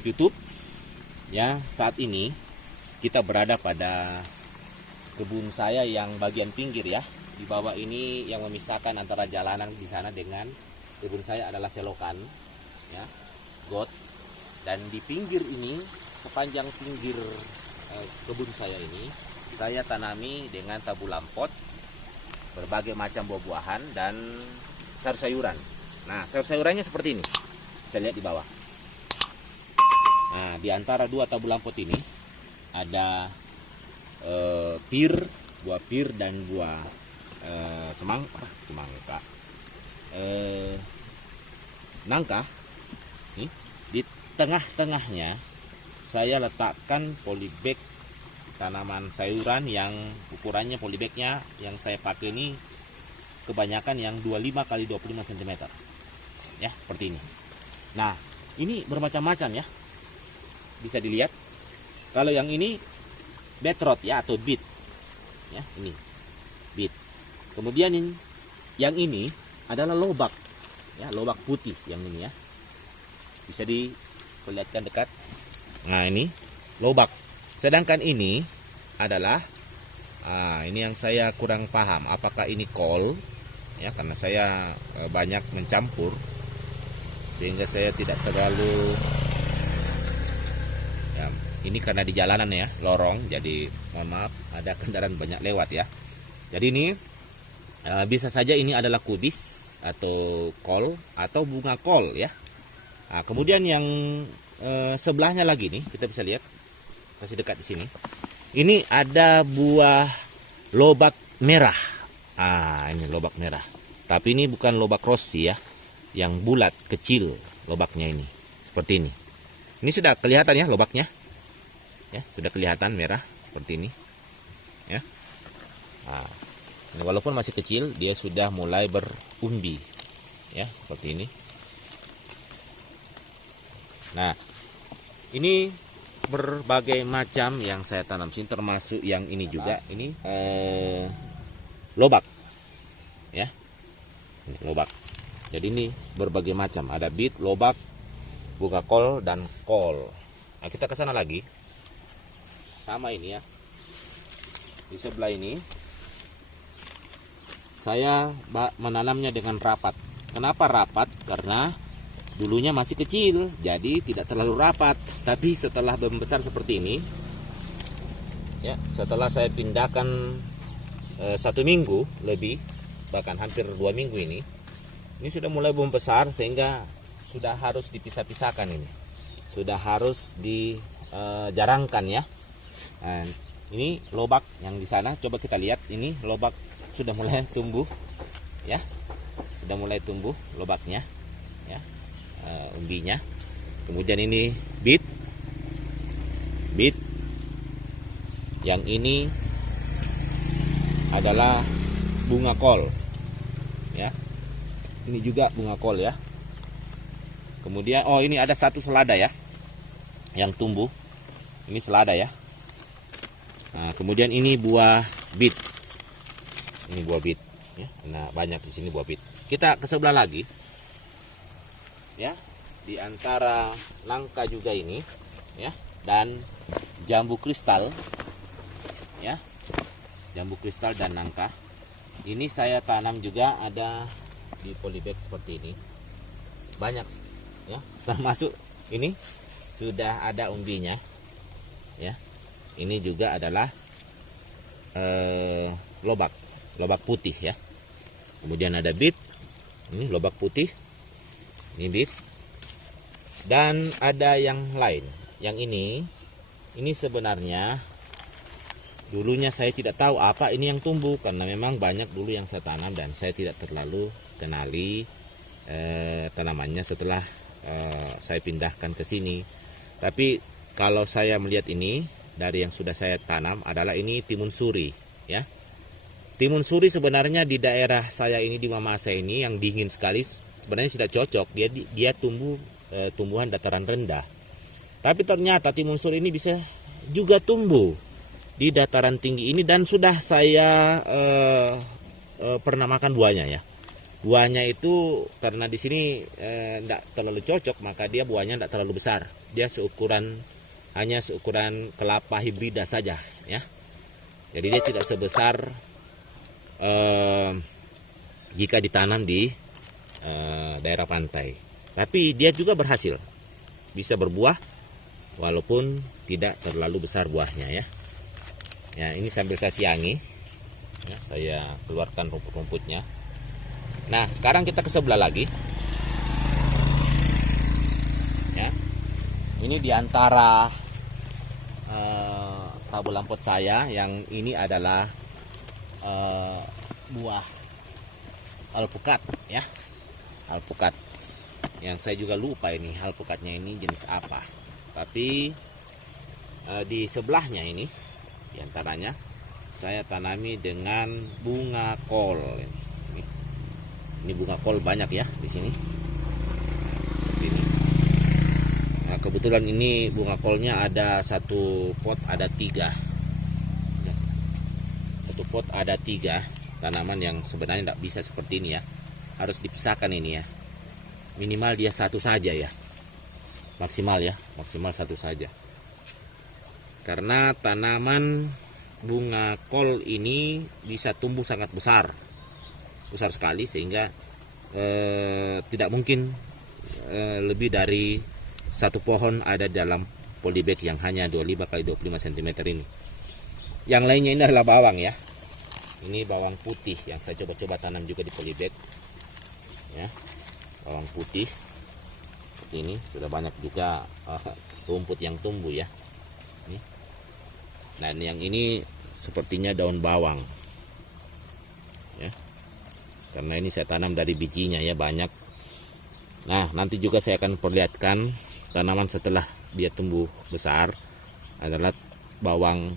sobat YouTube. Ya, saat ini kita berada pada kebun saya yang bagian pinggir ya. Di bawah ini yang memisahkan antara jalanan di sana dengan kebun saya adalah selokan ya, got. Dan di pinggir ini, sepanjang pinggir kebun saya ini, saya tanami dengan tabulam pot berbagai macam buah-buahan dan sayur-sayuran. Nah, sayur-sayurannya seperti ini. Saya lihat di bawah. Nah, di antara dua tabulam pot ini ada pir, buah pir dan buah semangka. Nangka. Nih, di tengah-tengahnya saya letakkan polybag tanaman sayuran yang ukurannya polybagnya yang saya pakai ini kebanyakan yang 25 x 25 cm ya, seperti ini. Nah, ini bermacam-macam ya, bisa dilihat. Kalau yang ini beetroot ya, atau beet ya, ini beet. Kemudian yang ini adalah lobak ya, lobak putih yang ini ya, bisa diperlihatkan dekat. Nah, ini lobak. Sedangkan ini adalah ini yang saya kurang paham, apakah ini kol ya, karena saya banyak mencampur sehingga saya tidak terlalu ya, ini karena di jalanan ya, lorong, jadi mohon maaf ada kendaraan banyak lewat ya. Jadi ini bisa saja ini adalah kubis atau kol atau bunga kol ya. Nah, kemudian yang sebelahnya lagi nih, kita bisa lihat masih dekat di sini. Ini ada buah lobak merah. Ini lobak merah. Tapi ini bukan lobak rossi ya, yang bulat kecil lobaknya ini. Seperti ini. Ini sudah kelihatan ya lobaknya. Ya, sudah kelihatan merah seperti ini. Ya. Nah, ini walaupun masih kecil, dia sudah mulai berumbi. Ya, seperti ini. Nah, ini berbagai macam yang saya tanam sini, termasuk yang ini juga. Ini lobak ya, ini lobak. Jadi ini berbagai macam, ada beet, lobak, bunga kol dan kol. Nah, kita ke sana lagi, sama ini ya. Di sebelah ini saya menanamnya dengan rapat. Kenapa rapat? Karena dulunya masih kecil, jadi tidak terlalu rapat. Tapi setelah membesar seperti ini, ya, setelah saya pindahkan 1 minggu lebih, bahkan hampir 2 minggu ini sudah mulai membesar sehingga sudah harus dipisah-pisahkan ini, sudah harus dijarangkan ya. Dan ini lobak yang di sana, coba kita lihat, ini lobak sudah mulai tumbuh, ya, sudah mulai tumbuh lobaknya, ya. Umbinya. Kemudian ini beet. Yang ini adalah bunga kol ya, ini juga bunga kol ya. Kemudian ini ada satu selada ya yang tumbuh, ini selada ya. Nah, kemudian ini buah beet, ini buah beet ya. Nah, banyak di sini buah beet. Kita ke sebelah lagi ya, di antara nangka juga ini ya, dan jambu kristal ya, jambu kristal dan nangka ini saya tanam juga, ada di polybag seperti ini, banyak ya, termasuk ini sudah ada umbinya ya. Ini juga adalah lobak putih ya. Kemudian ada beet, ini lobak putih, ini beet, dan ada yang lain. Yang ini sebenarnya dulunya saya tidak tahu apa ini yang tumbuh, karena memang banyak dulu yang saya tanam dan saya tidak terlalu kenali tanamannya setelah saya pindahkan ke sini. Tapi kalau saya melihat ini dari yang sudah saya tanam adalah ini timun suri ya. Timun suri sebenarnya di daerah saya ini, di mama saya ini yang dingin sekali, sebenarnya sudah cocok, dia tumbuh tumbuhan dataran rendah. Tapi ternyata timun suri ini bisa juga tumbuh di dataran tinggi ini, dan sudah saya pernah makan buahnya ya. buahnya itu karena di sini tidak terlalu cocok, maka dia buahnya tidak terlalu besar. Dia hanya seukuran kelapa hibrida saja, ya. Jadi dia tidak sebesar jika ditanam di daerah pantai. Tapi dia juga berhasil, bisa berbuah walaupun tidak terlalu besar buahnya, ya. Ya, ini sambil saya siangi, ya, saya keluarkan rumput-rumputnya. Nah, sekarang kita ke sebelah lagi. Ya, ini diantara tabel lampot saya, yang ini adalah buah alpukat, ya, alpukat. Yang saya juga lupa ini alpukatnya ini jenis apa. Tapi di sebelahnya ini, diantaranya saya tanami dengan bunga kol. Ini bunga kol banyak ya di sini. Seperti ini. Nah, kebetulan ini bunga kolnya ada satu pot ada 3. Satu pot ada 3 tanaman yang sebenarnya tidak bisa seperti ini ya. Harus dipisahkan ini ya. Minimal dia satu saja ya. Maksimal ya, maksimal satu saja. Karena tanaman bunga kol ini bisa tumbuh sangat besar sekali, sehingga tidak mungkin lebih dari satu pohon ada dalam polybag yang hanya 25 x 25 cm ini. Yang lainnya ini adalah bawang ya. Ini bawang putih yang saya coba-coba tanam juga di polybag, ya. Bawang putih seperti ini, sudah banyak juga rumput yang tumbuh ya. Ini. Dan yang ini sepertinya daun bawang, ya. Karena ini saya tanam dari bijinya ya, banyak. Nah, nanti juga saya akan perlihatkan tanaman setelah dia tumbuh besar adalah bawang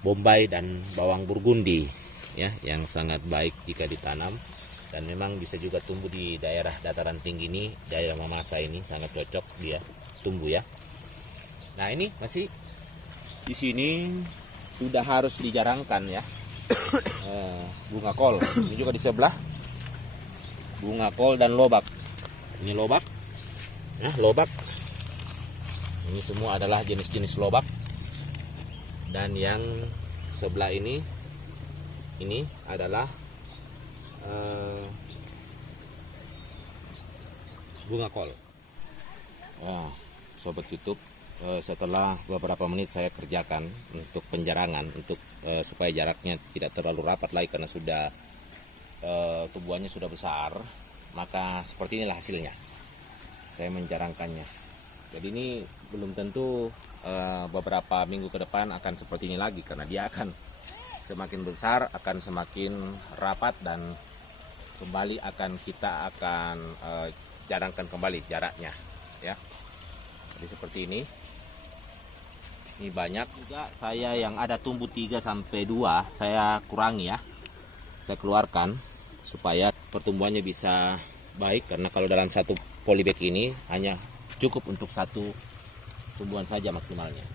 bombay dan bawang burgundi ya, yang sangat baik jika ditanam, dan memang bisa juga tumbuh di daerah dataran tinggi ini, daerah Mamasa ini sangat cocok dia tumbuh ya. Nah, ini masih di sini sudah harus dijarangkan ya. Bunga kol. Ini juga di sebelah bunga kol dan lobak. Ini lobak, nah lobak. Ini semua adalah jenis-jenis lobak. Dan yang sebelah ini adalah bunga kol. Nah, sobat YouTube, setelah beberapa menit saya kerjakan untuk penjarangan, untuk supaya jaraknya tidak terlalu rapat lagi karena sudah tumbuhannya sudah besar, maka seperti inilah hasilnya. Saya menjarangkannya. Jadi ini belum tentu beberapa minggu ke depan akan seperti ini lagi, karena dia akan semakin besar, akan semakin rapat, dan kembali kita akan jarangkan kembali jaraknya ya. Jadi seperti ini. Ini banyak juga saya yang ada tumbuh 3 sampai 2 saya kurangi ya. Saya keluarkan supaya pertumbuhannya bisa baik, karena kalau dalam satu polybag ini hanya cukup untuk satu tumbuhan saja maksimalnya.